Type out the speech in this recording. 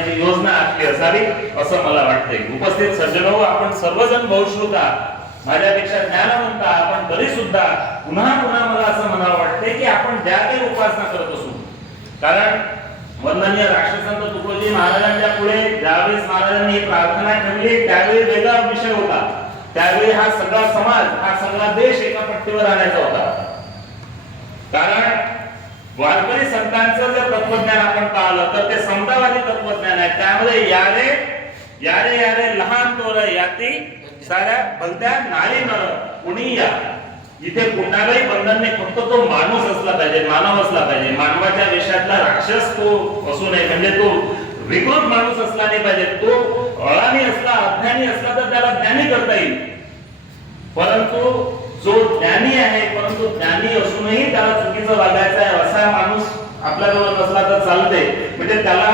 करण्याची योजना आखली असावी असं मला वाटतंय. उपस्थित सज्जनो, आपण सर्वजण बहुश्रुता, माझ्यापेक्षा ज्ञानवंत आपण तरी सुद्धा पुन्हा पुन्हा मला असं म्हणावं वाटतंय की आपण ज्या काही उपासना करत असू, कारण वंदनीय राष्ट्रसंत तुकोजी महाराजांच्या पुढे ज्यावेळेस महाराजांनी ही प्रार्थना ठेवली त्यावेळी वेगळा विषय होता. त्यावेळी हा सगळा समाज, हा सगळा देश एका पट्टीवर आणायचा होता. कारण वारकरी संतांचं जर तत्वज्ञान आपण पाहिलं तर ते समतावादी तत्वज्ञान आहे. त्यामध्ये यारे यारे लहान तोर याती साऱ्या भलत्या नारी नर कुणी या. इथे कुणालाही बंधन नाही, फक्त तो माणूस असला पाहिजे, मानव असला पाहिजे. मानवाच्या वेशातला राक्षस तो असू नये, म्हणजे तो विकृत माणूस असला नाही पाहिजे. तो अळानी असला, अज्ञानी असला तर त्याला ज्ञानी करता येईल. परंतु जो ज्ञानी आहे, परंतु ज्ञानी असूनही त्याला चुकीचं वागायचं आहे असा माणूस आपल्याजवळ नसला तर चालते. म्हणजे त्याला